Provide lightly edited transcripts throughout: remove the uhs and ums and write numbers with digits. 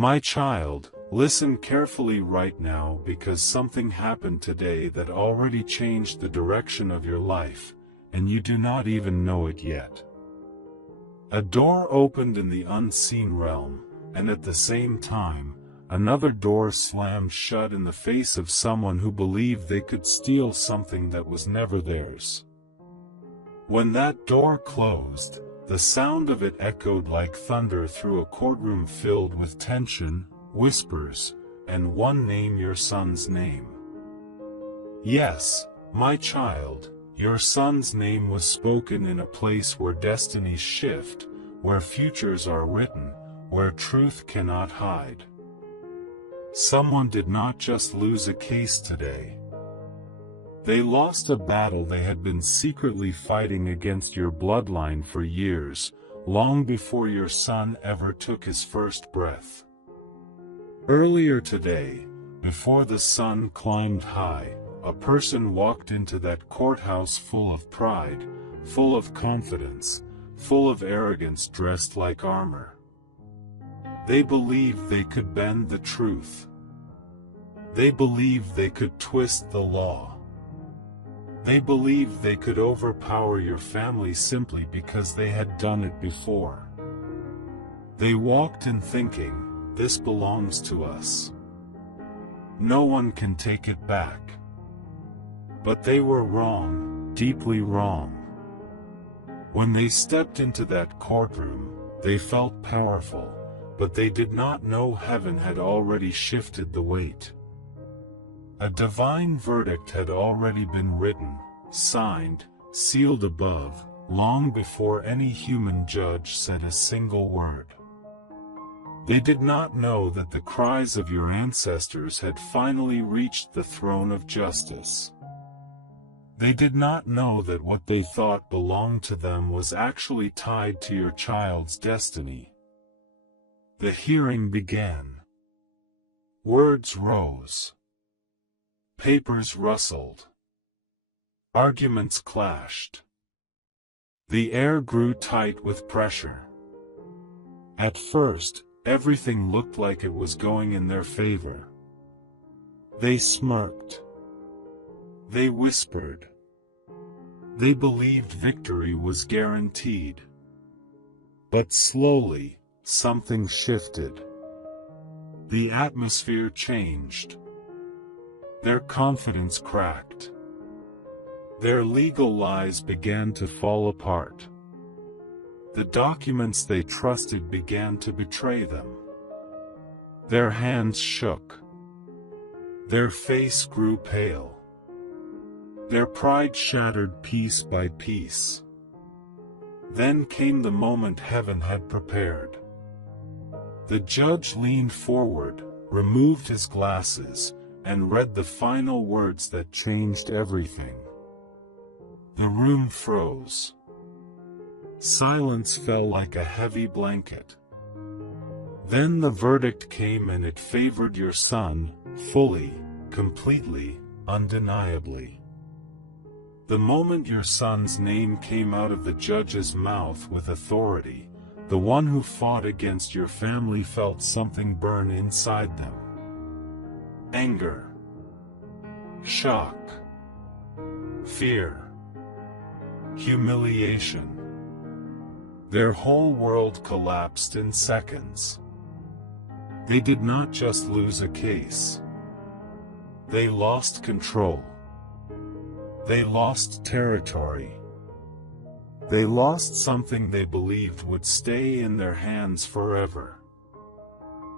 My child, listen carefully right now because something happened today that already changed the direction of your life, and you do not even know it yet. A door opened in the unseen realm, and at the same time, another door slammed shut in the face of someone who believed they could steal something that was never theirs. When that door closed, the sound of it echoed like thunder through a courtroom filled with tension, whispers, and one name: your son's name. Yes, my child, your son's name was spoken in a place where destinies shift, where futures are written, where truth cannot hide. Someone did not just lose a case today. They lost a battle they had been secretly fighting against your bloodline for years, long before your son ever took his first breath. Earlier today, before the sun climbed high, a person walked into that courthouse full of pride, full of confidence, full of arrogance, dressed like armor. They believed they could bend the truth. They believed they could twist the law. They believed they could overpower your family simply because they had done it before. They walked in thinking, this belongs to us. No one can take it back. But they were wrong, deeply wrong. When they stepped into that courtroom, they felt powerful, but they did not know heaven had already shifted the weight. A divine verdict had already been written, signed, sealed above, long before any human judge said a single word. They did not know that the cries of your ancestors had finally reached the throne of justice. They did not know that what they thought belonged to them was actually tied to your child's destiny. The hearing began. Words rose. Papers rustled. Arguments clashed. The air grew tight with pressure. At first, everything looked like it was going in their favor. They smirked. They whispered. They believed victory was guaranteed. But slowly, something shifted. The atmosphere changed. Their confidence cracked. Their legal lies began to fall apart. The documents they trusted began to betray them. Their hands shook. Their face grew pale. Their pride shattered piece by piece. Then came the moment heaven had prepared. The judge leaned forward, removed his glasses, and read the final words that changed everything. The room froze. Silence fell like a heavy blanket. Then the verdict came, and it favored your son, fully, completely, undeniably. The moment your son's name came out of the judge's mouth with authority, the one who fought against your family felt something burn inside them. Anger, shock, fear, humiliation. Their whole world collapsed in seconds. They did not just lose a case. They lost control. They lost territory. They lost something they believed would stay in their hands forever.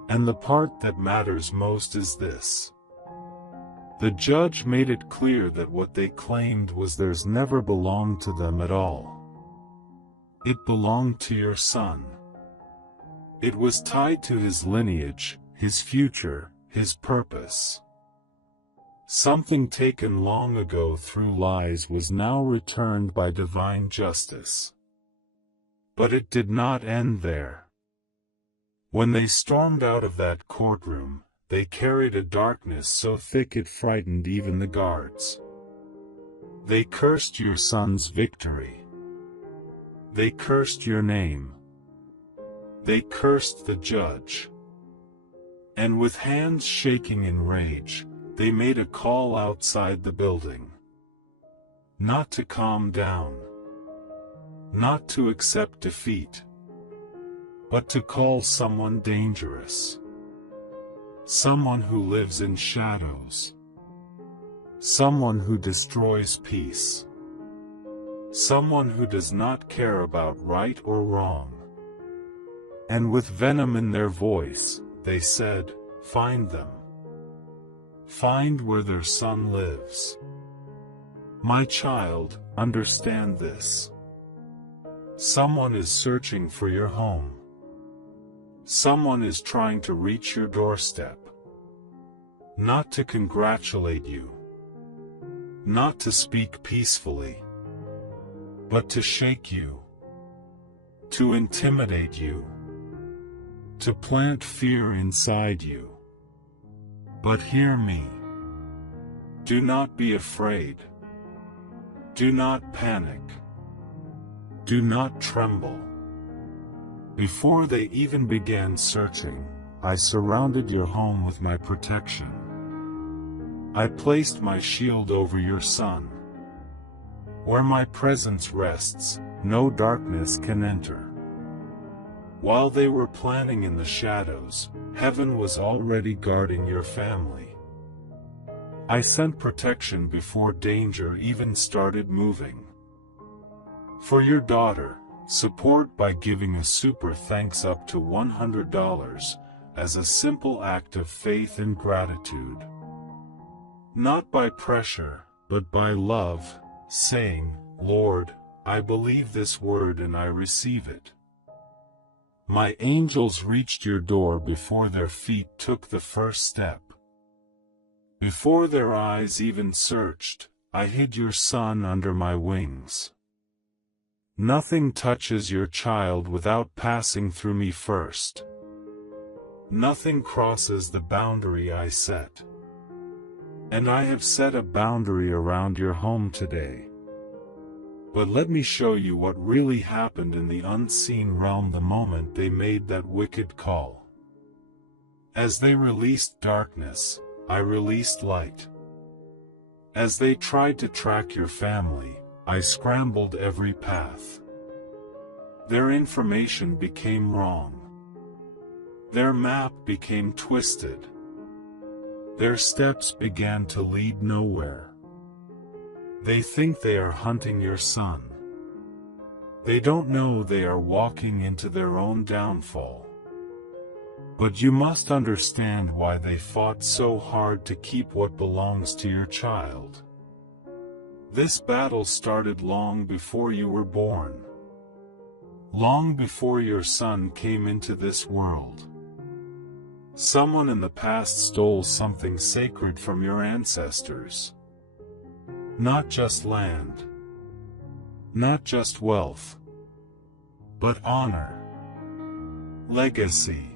And the part that matters most is this. The judge made it clear that what they claimed was theirs never belonged to them at all. It belonged to your son. It was tied to his lineage, his future, his purpose. Something taken long ago through lies was now returned by divine justice. But it did not end there. When they stormed out of that courtroom, they carried a darkness so thick it frightened even the guards. They cursed your son's victory. They cursed your name. They cursed the judge. And with hands shaking in rage, they made a call outside the building. Not to calm down. Not to accept defeat. But to call someone dangerous. Someone who lives in shadows. Someone who destroys peace. Someone who does not care about right or wrong. And with venom in their voice, they said, "Find them. Find where their son lives. My child, understand this. Someone is searching for your home. Someone is trying to reach your doorstep. Not to congratulate you. Not to speak peacefully. But to shake you. To intimidate you. To plant fear inside you. But hear me. Do not be afraid. Do not panic. Do not tremble. Before they even began searching, I surrounded your home with my protection. I placed my shield over your son. Where my presence rests, no darkness can enter. While they were planning in the shadows, heaven was already guarding your family. I sent protection before danger even started moving. For your daughter, support by giving a super thanks up to $100 as a simple act of faith and gratitude. Not by pressure, but by love, saying, "Lord, I believe this word and I receive it." My angels reached your door before their feet took the first step. Before their eyes even searched, I hid your son under my wings. Nothing touches your child without passing through me first. Nothing crosses the boundary I set. And I have set a boundary around your home today. But let me show you what really happened in the unseen realm the moment they made that wicked call. As they released darkness, I released light. As they tried to track your family, I scrambled every path. Their information became wrong. Their map became twisted. Their steps began to lead nowhere. They think they are hunting your son. They don't know they are walking into their own downfall. But you must understand why they fought so hard to keep what belongs to your child. This battle started long before you were born. Long before your son came into this world. Someone in the past stole something sacred from your ancestors. Not just land. Not just wealth. But honor. Legacy.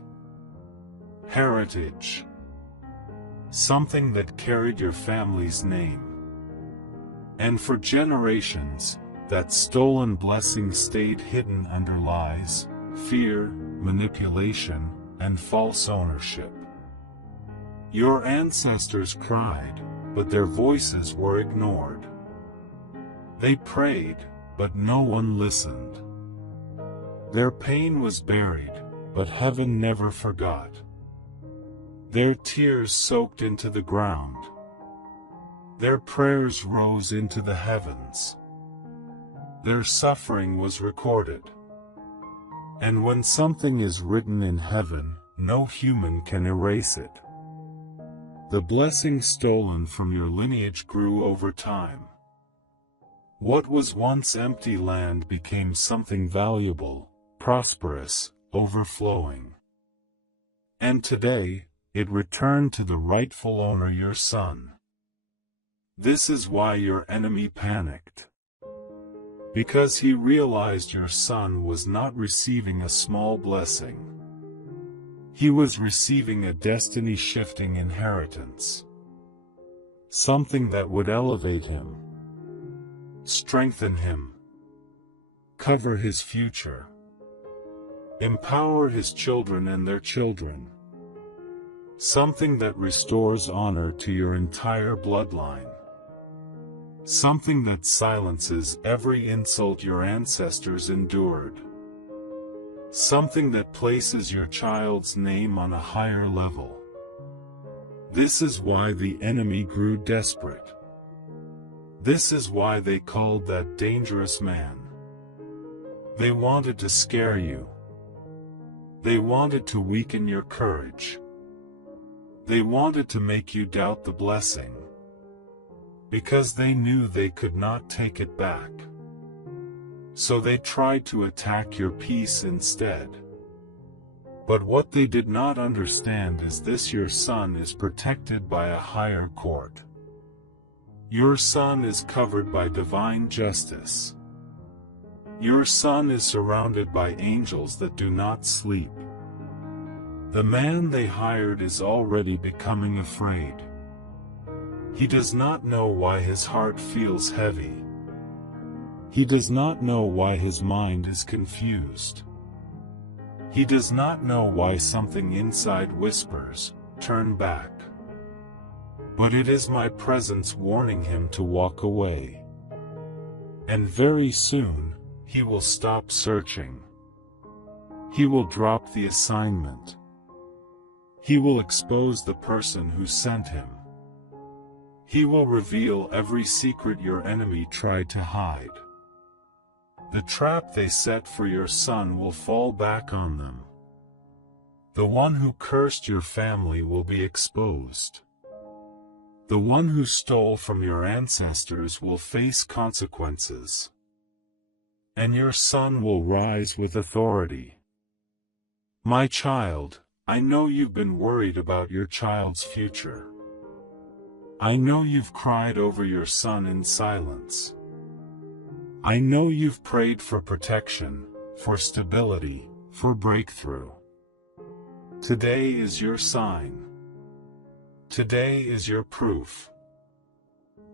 Heritage. Something that carried your family's name. And for generations, that stolen blessing stayed hidden under lies, fear, manipulation, and false ownership. Your ancestors cried, but their voices were ignored. They prayed, but no one listened. Their pain was buried, but heaven never forgot. Their tears soaked into the ground. Their prayers rose into the heavens. Their suffering was recorded. And when something is written in heaven, no human can erase it. The blessing stolen from your lineage grew over time. What was once empty land became something valuable, prosperous, overflowing. And today, it returned to the rightful owner, your son. This is why your enemy panicked. Because he realized your son was not receiving a small blessing. He was receiving a destiny-shifting inheritance. Something that would elevate him, strengthen him, cover his future, empower his children and their children. something that restores honor to your entire bloodline, something that silences every insult your ancestors endured, something that places your child's name on a higher level. This is why the enemy grew desperate. This is why they called that dangerous man. They wanted to scare you. They wanted to weaken your courage. They wanted to make you doubt the blessing, because they knew they could not take it back. So they tried to attack your peace instead. But what they did not understand is this: your son is protected by a higher court. Your son is covered by divine justice. Your son is surrounded by angels that do not sleep. The man they hired is already becoming afraid. He does not know why his heart feels heavy. He does not know why his mind is confused. He does not know why something inside whispers, "Turn back." But it is my presence warning him to walk away. And very soon, he will stop searching. He will drop the assignment. He will expose the person who sent him. He will reveal every secret your enemy tried to hide. The trap they set for your son will fall back on them. The one who cursed your family will be exposed. The one who stole from your ancestors will face consequences. And your son will rise with authority. My child, I know you've been worried about your child's future. I know you've cried over your son in silence. I know you've prayed for protection, for stability, for breakthrough. Today is your sign. Today is your proof.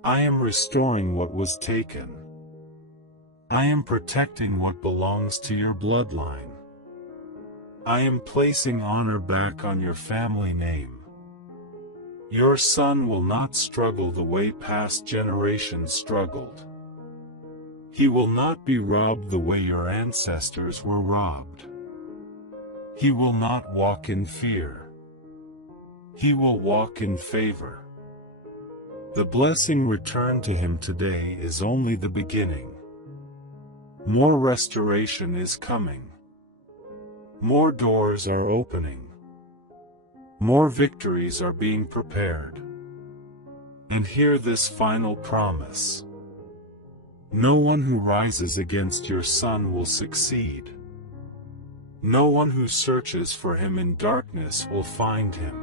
I am restoring what was taken. I am protecting what belongs to your bloodline. I am placing honor back on your family name. Your son will not struggle the way past generations struggled. He will not be robbed the way your ancestors were robbed. He will not walk in fear. He will walk in favor. The blessing returned to him today is only the beginning. More restoration is coming. More doors are opening. More victories are being prepared. And hear this final promise. No one who rises against your son will succeed. No one who searches for him in darkness will find him.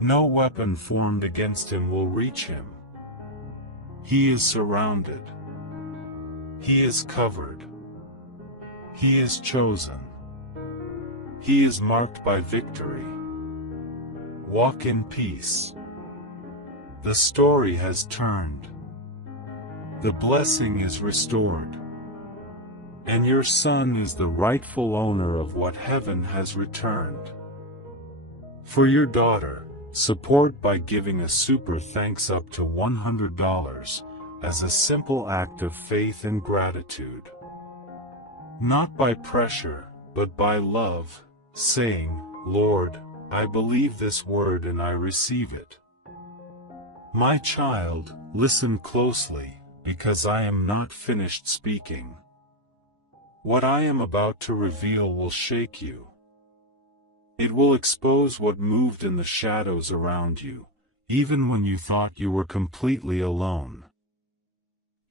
No weapon formed against him will reach him. He is surrounded. He is covered. He is chosen. He is marked by victory. Walk in peace. The story has turned. The blessing is restored. And your son is the rightful owner of what heaven has returned. For your daughter, support by giving a super thanks up to $100 as a simple act of faith and gratitude. Not by pressure, but by love, saying, Lord, I believe this word and I receive it. My child, listen closely, because I am not finished speaking. What I am about to reveal will shake you. It will expose what moved in the shadows around you, even when you thought you were completely alone.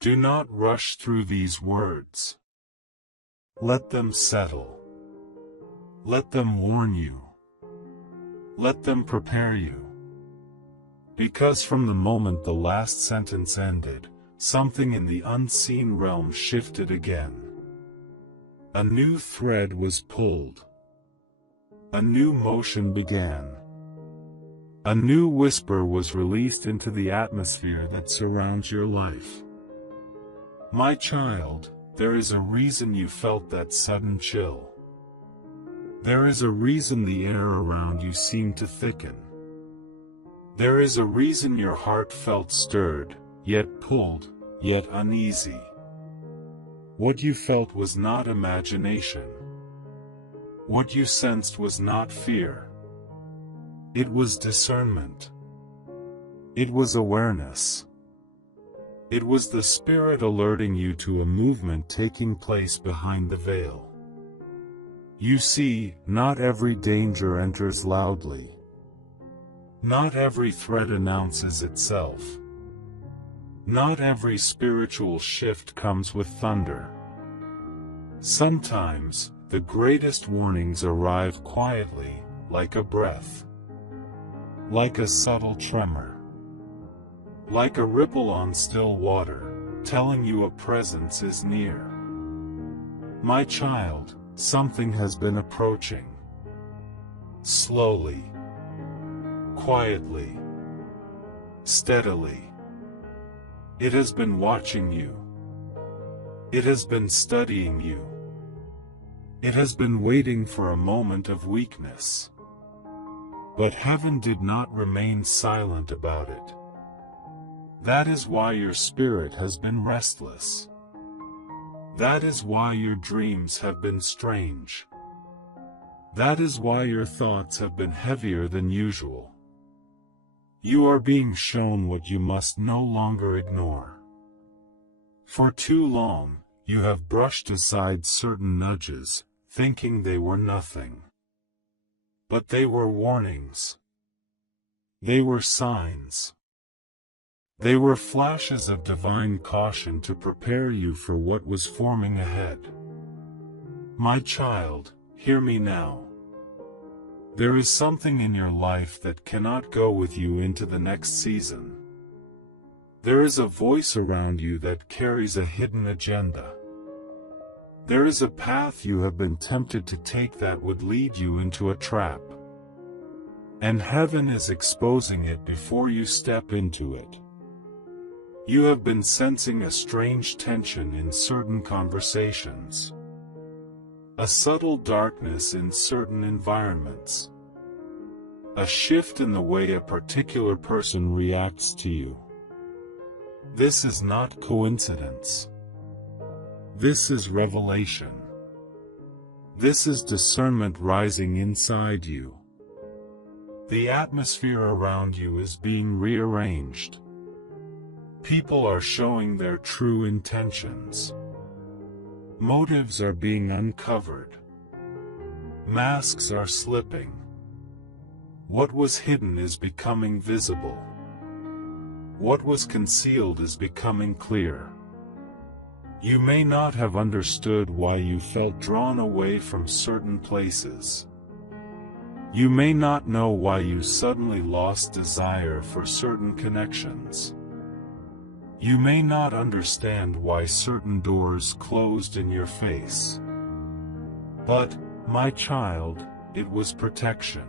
Do not rush through these words. Let them settle. Let them warn you. Let them prepare you. Because from the moment the last sentence ended, something in the unseen realm shifted again. A new thread was pulled. A new motion began. A new whisper was released into the atmosphere that surrounds your life. My child, there is a reason you felt that sudden chill. There is a reason the air around you seemed to thicken. There is a reason your heart felt stirred, yet pulled, yet uneasy. What you felt was not imagination. What you sensed was not fear. It was discernment. It was awareness. It was the Spirit alerting you to a movement taking place behind the veil. You see, not every danger enters loudly. Not every threat announces itself. Not every spiritual shift comes with thunder. Sometimes, the greatest warnings arrive quietly, like a breath. Like a subtle tremor. Like a ripple on still water, telling you a presence is near. My child, something has been approaching. Slowly. Quietly. Steadily. It has been watching you. It has been studying you. It has been waiting for a moment of weakness. But heaven did not remain silent about it. That is why your spirit has been restless. That is why your dreams have been strange. That is why your thoughts have been heavier than usual. You are being shown what you must no longer ignore. For too long, you have brushed aside certain nudges, thinking they were nothing. But they were warnings. They were signs. They were flashes of divine caution to prepare you for what was forming ahead. My child, hear me now. There is something in your life that cannot go with you into the next season. There is a voice around you that carries a hidden agenda. There is a path you have been tempted to take that would lead you into a trap. And heaven is exposing it before you step into it. You have been sensing a strange tension in certain conversations. A subtle darkness in certain environments. A shift in the way a particular person reacts to you. This is not coincidence. This is revelation. This is discernment rising inside you. The atmosphere around you is being rearranged. People are showing their true intentions. Motives are being uncovered. Masks are slipping. What was hidden is becoming visible. What was concealed is becoming clear. You may not have understood why you felt drawn away from certain places. You may not know why you suddenly lost desire for certain connections. You may not understand why certain doors closed in your face. But, my child, it was protection.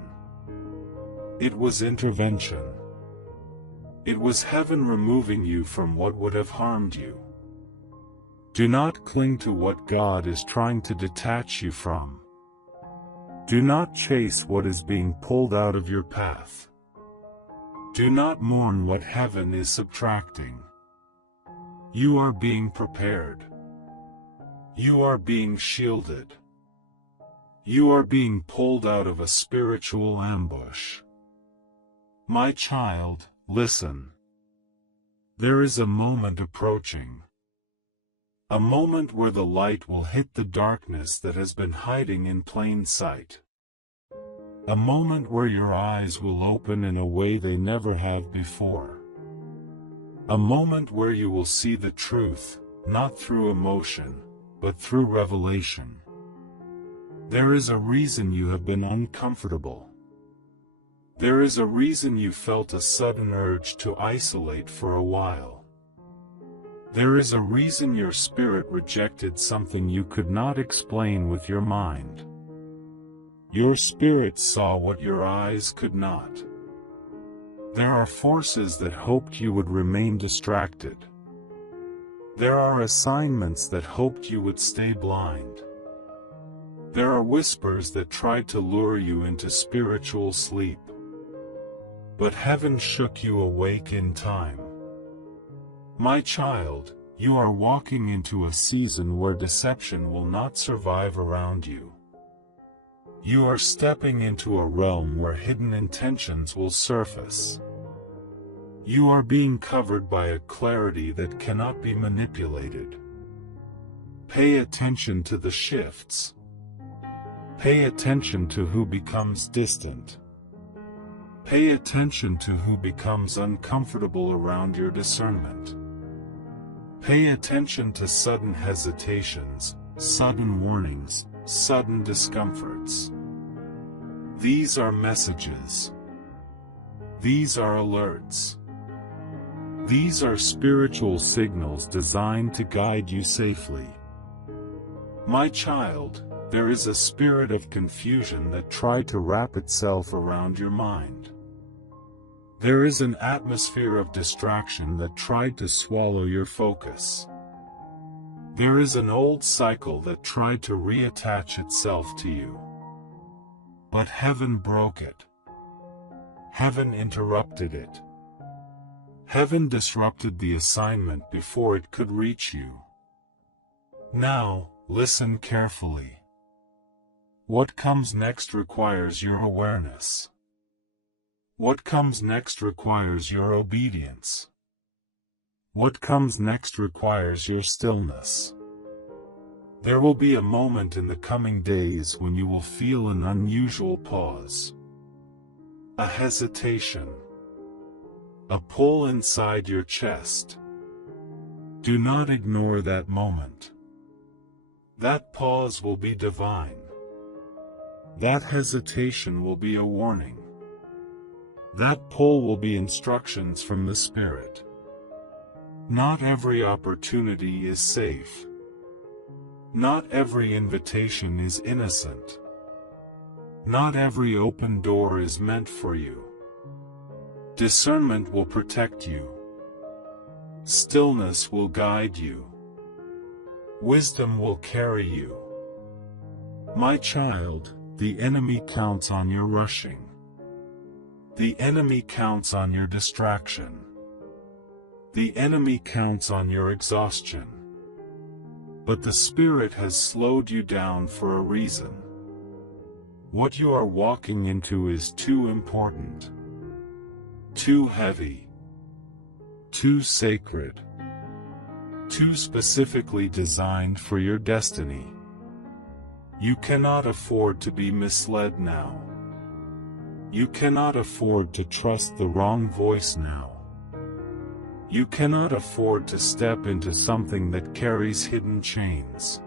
It was intervention. It was heaven removing you from what would have harmed you. Do not cling to what God is trying to detach you from. Do not chase what is being pulled out of your path. Do not mourn what heaven is subtracting. You are being prepared. You are being shielded. You are being pulled out of a spiritual ambush. My child, listen. There is a moment approaching. A moment where the light will hit the darkness that has been hiding in plain sight. A moment where your eyes will open in a way they never have before. A moment where you will see the truth, not through emotion, but through revelation. There is a reason you have been uncomfortable. There is a reason you felt a sudden urge to isolate for a while. There is a reason your spirit rejected something you could not explain with your mind. Your spirit saw what your eyes could not. There are forces that hoped you would remain distracted. There are assignments that hoped you would stay blind. There are whispers that try to lure you into spiritual sleep. But heaven shook you awake in time. My child, you are walking into a season where deception will not survive around you. You are stepping into a realm where hidden intentions will surface. You are being covered by a clarity that cannot be manipulated. Pay attention to the shifts. Pay attention to who becomes distant. Pay attention to who becomes uncomfortable around your discernment. Pay attention to sudden hesitations, sudden warnings, sudden discomforts. These are messages. These are alerts. These are spiritual signals designed to guide you safely. My child, there is a spirit of confusion that tried to wrap itself around your mind. There is an atmosphere of distraction that tried to swallow your focus. There is an old cycle that tried to reattach itself to you. But heaven broke it. Heaven interrupted it. Heaven disrupted the assignment before it could reach you. Now, listen carefully. What comes next requires your awareness. What comes next requires your obedience. What comes next requires your stillness. There will be a moment in the coming days when you will feel an unusual pause. A hesitation. A pull inside your chest. Do not ignore that moment. That pause will be divine. That hesitation will be a warning. That pull will be instructions from the Spirit. Not every opportunity is safe. Not every invitation is innocent. Not every open door is meant for you. Discernment will protect you. Stillness will guide you. Wisdom will carry you. My child, the enemy counts on your rushing. The enemy counts on your distraction. The enemy counts on your exhaustion. But the Spirit has slowed you down for a reason. What you are walking into is too important, too heavy, too sacred, too specifically designed for your destiny. You cannot afford to be misled now. You cannot afford to trust the wrong voice now. You cannot afford to step into something that carries hidden chains.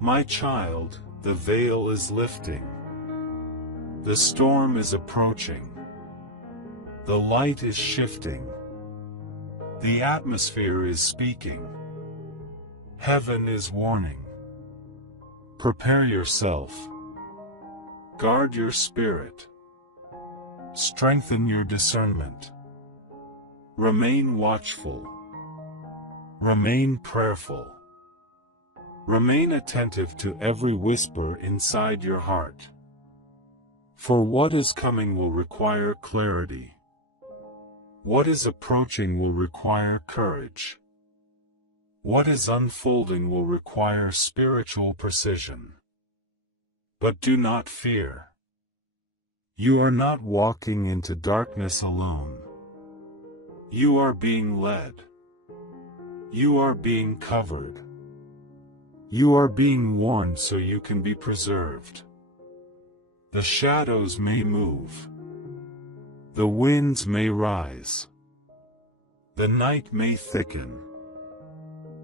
My child, the veil is lifting. The storm is approaching. The light is shifting. The atmosphere is speaking. Heaven is warning. Prepare yourself. Guard your spirit. Strengthen your discernment. Remain watchful. Remain prayerful. Remain attentive to every whisper inside your heart. For what is coming will require clarity. What is approaching will require courage. What is unfolding will require spiritual precision. But do not fear. You are not walking into darkness alone. You are being led. You are being covered. You are being warned so you can be preserved. The shadows may move. The winds may rise. The night may thicken.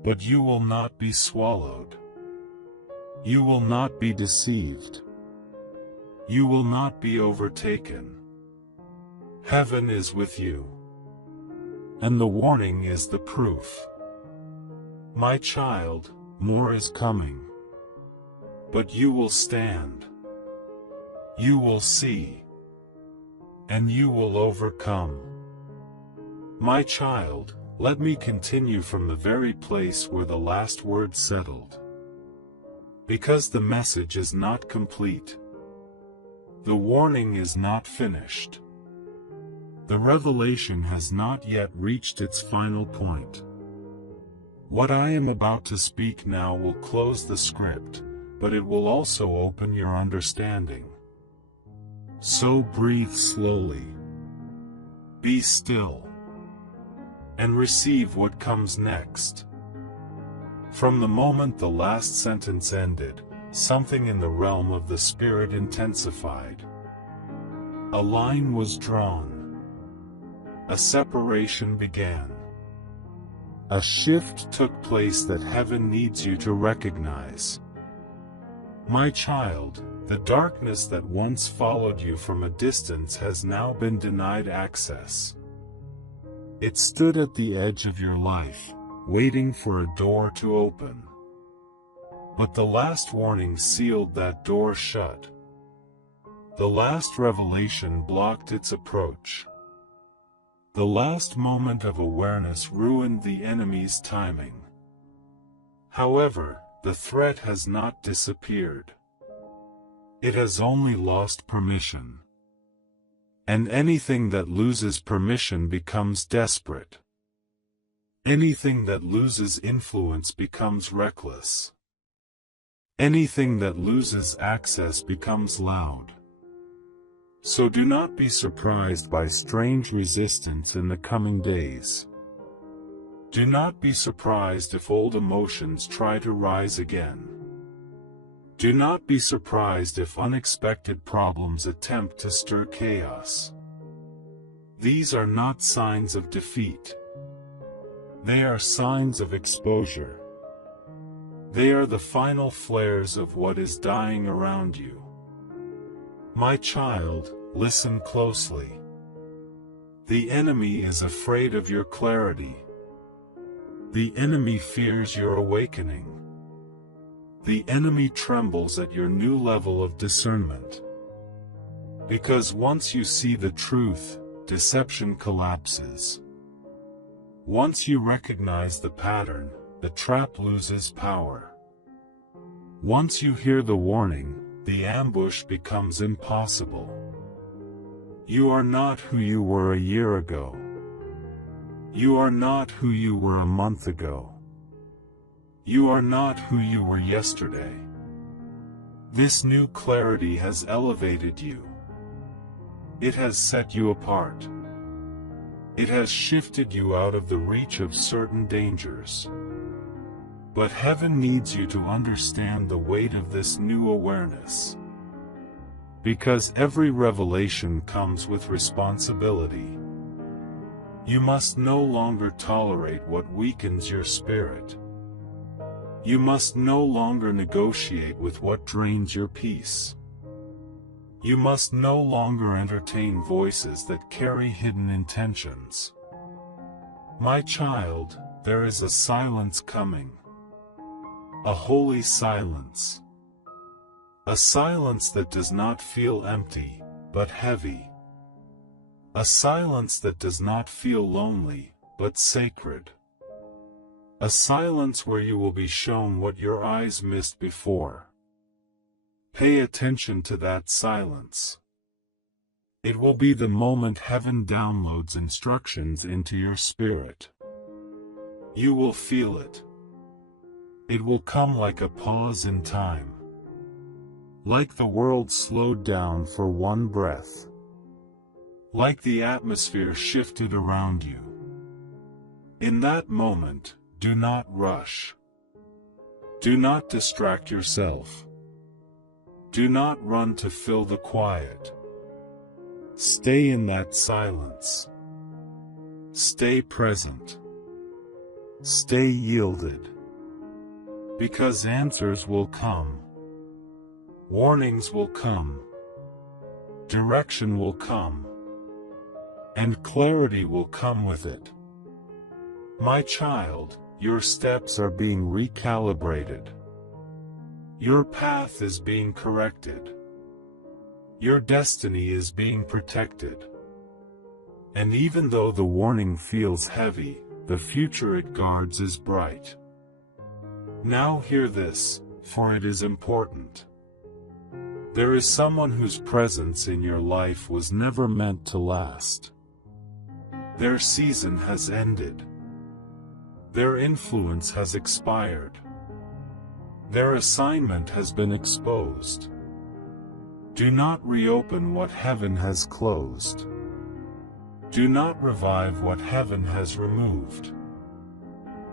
But you will not be swallowed. You will not be deceived. You will not be overtaken. Heaven is with you. And the warning is the proof. My child, more is coming. But you will stand. You will see. And you will overcome. My child, let me continue from the very place where the last word settled. Because the message is not complete. The warning is not finished. The revelation has not yet reached its final point. What I am about to speak now will close the script, but it will also open your understanding. So breathe slowly. Be still. And receive what comes next. From the moment the last sentence ended, something in the realm of the spirit intensified. A line was drawn. A separation began. A shift took place that heaven needs you to recognize. My child, the darkness that once followed you from a distance has now been denied access. It stood at the edge of your life, waiting for a door to open. But the last warning sealed that door shut. The last revelation blocked its approach. The last moment of awareness ruined the enemy's timing. However, the threat has not disappeared. It has only lost permission. And anything that loses permission becomes desperate. Anything that loses influence becomes reckless. Anything that loses access becomes loud. So do not be surprised by strange resistance in the coming days. Do not be surprised if old emotions try to rise again. Do not be surprised if unexpected problems attempt to stir chaos. These are not signs of defeat. They are signs of exposure. They are the final flares of what is dying around you. My child, listen closely. The enemy is afraid of your clarity. The enemy fears your awakening. The enemy trembles at your new level of discernment. Because once you see the truth, deception collapses. Once you recognize the pattern, the trap loses power. Once you hear the warning, the ambush becomes impossible. You are not who you were a year ago. You are not who you were a month ago. You are not who you were yesterday. This new clarity has elevated you. It has set you apart. It has shifted you out of the reach of certain dangers. But heaven needs you to understand the weight of this new awareness. Because every revelation comes with responsibility. You must no longer tolerate what weakens your spirit. You must no longer negotiate with what drains your peace. You must no longer entertain voices that carry hidden intentions. My child, there is a silence coming. A holy silence. A silence that does not feel empty, but heavy. A silence that does not feel lonely, but sacred. A silence where you will be shown what your eyes missed before. Pay attention to that silence. It will be the moment heaven downloads instructions into your spirit. You will feel it. It will come like a pause in time. Like the world slowed down for one breath. Like the atmosphere shifted around you. In that moment, do not rush. Do not distract yourself. Do not run to fill the quiet. Stay in that silence. Stay present. Stay yielded. Because answers will come. Warnings will come. Direction will come. And clarity will come with it. My child, your steps are being recalibrated. Your path is being corrected. Your destiny is being protected. And even though the warning feels heavy, the future it guards is bright. Now hear this, for it is important. There is someone whose presence in your life was never meant to last. Their season has ended. Their influence has expired. Their assignment has been exposed. Do not reopen what heaven has closed. Do not revive what heaven has removed.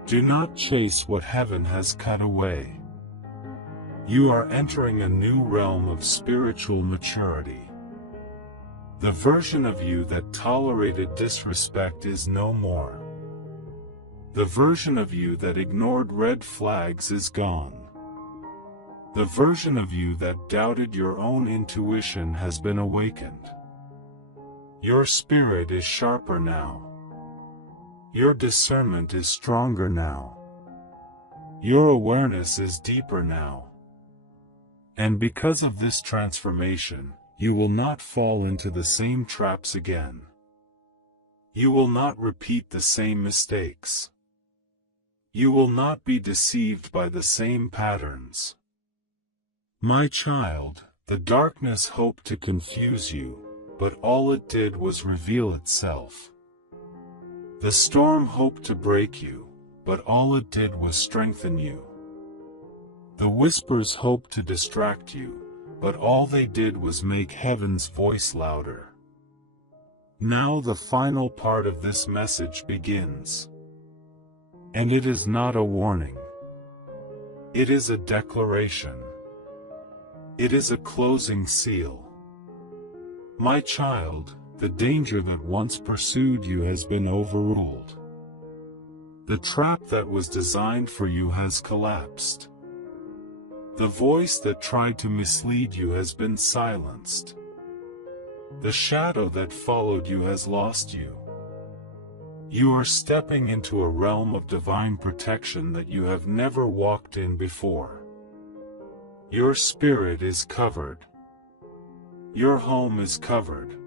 Do not chase what heaven has cut away. You are entering a new realm of spiritual maturity. The version of you that tolerated disrespect is no more. The version of you that ignored red flags is gone. The version of you that doubted your own intuition has been awakened. Your spirit is sharper now. Your discernment is stronger now. Your awareness is deeper now. And because of this transformation, you will not fall into the same traps again. You will not repeat the same mistakes. You will not be deceived by the same patterns. My child, the darkness hoped to confuse you, but all it did was reveal itself. The storm hoped to break you, but all it did was strengthen you. The whispers hoped to distract you, but all they did was make heaven's voice louder. Now the final part of this message begins. And it is not a warning. It is a declaration. It is a closing seal. My child, the danger that once pursued you has been overruled. The trap that was designed for you has collapsed. The voice that tried to mislead you has been silenced. The shadow that followed you has lost you. You are stepping into a realm of divine protection that you have never walked in before. Your spirit is covered. Your home is covered.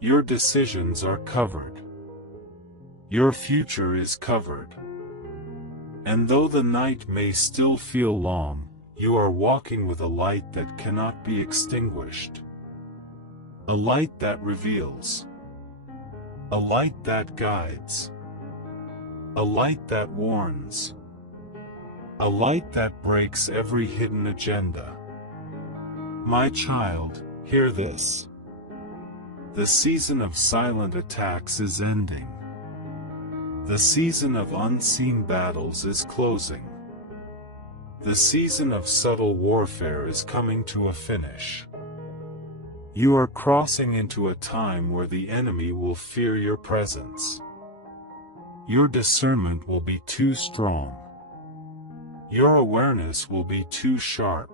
Your decisions are covered. Your future is covered. And though the night may still feel long, you are walking with a light that cannot be extinguished. A light that reveals. A light that guides. A light that warns. A light that breaks every hidden agenda. My child, hear this. The season of silent attacks is ending. The season of unseen battles is closing. The season of subtle warfare is coming to a finish. You are crossing into a time where the enemy will fear your presence. Your discernment will be too strong. Your awareness will be too sharp.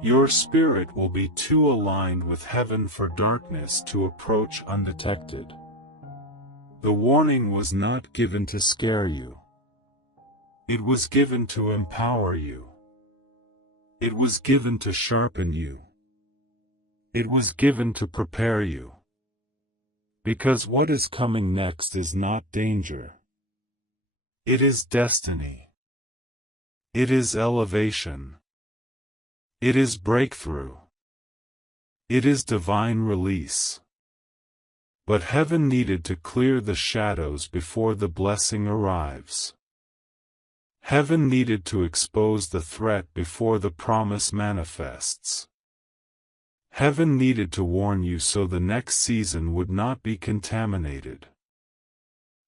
Your spirit will be too aligned with heaven for darkness to approach undetected. The warning was not given to scare you. It was given to empower you. It was given to sharpen you. It was given to prepare you. Because what is coming next is not danger. It is destiny. It is elevation. It is breakthrough. It is divine release. But heaven needed to clear the shadows before the blessing arrives. Heaven needed to expose the threat before the promise manifests. Heaven needed to warn you so the next season would not be contaminated.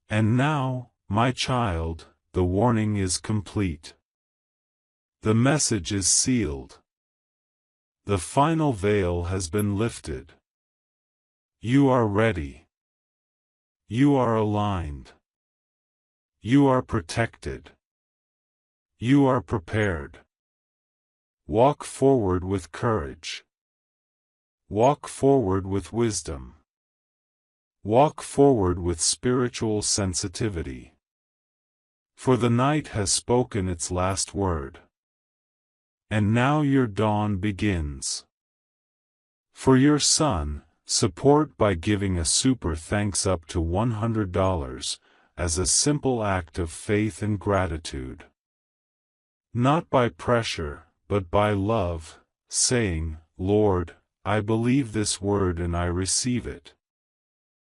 And now, my child, the warning is complete. The message is sealed. The final veil has been lifted. You are ready. You are aligned. You are protected. You are prepared. Walk forward with courage. Walk forward with wisdom. Walk forward with spiritual sensitivity. For the night has spoken its last word. And now your dawn begins. For your son, support by giving a super thanks up to $100 as a simple act of faith and gratitude. not by pressure, but by love, saying, Lord, I believe this word and I receive it.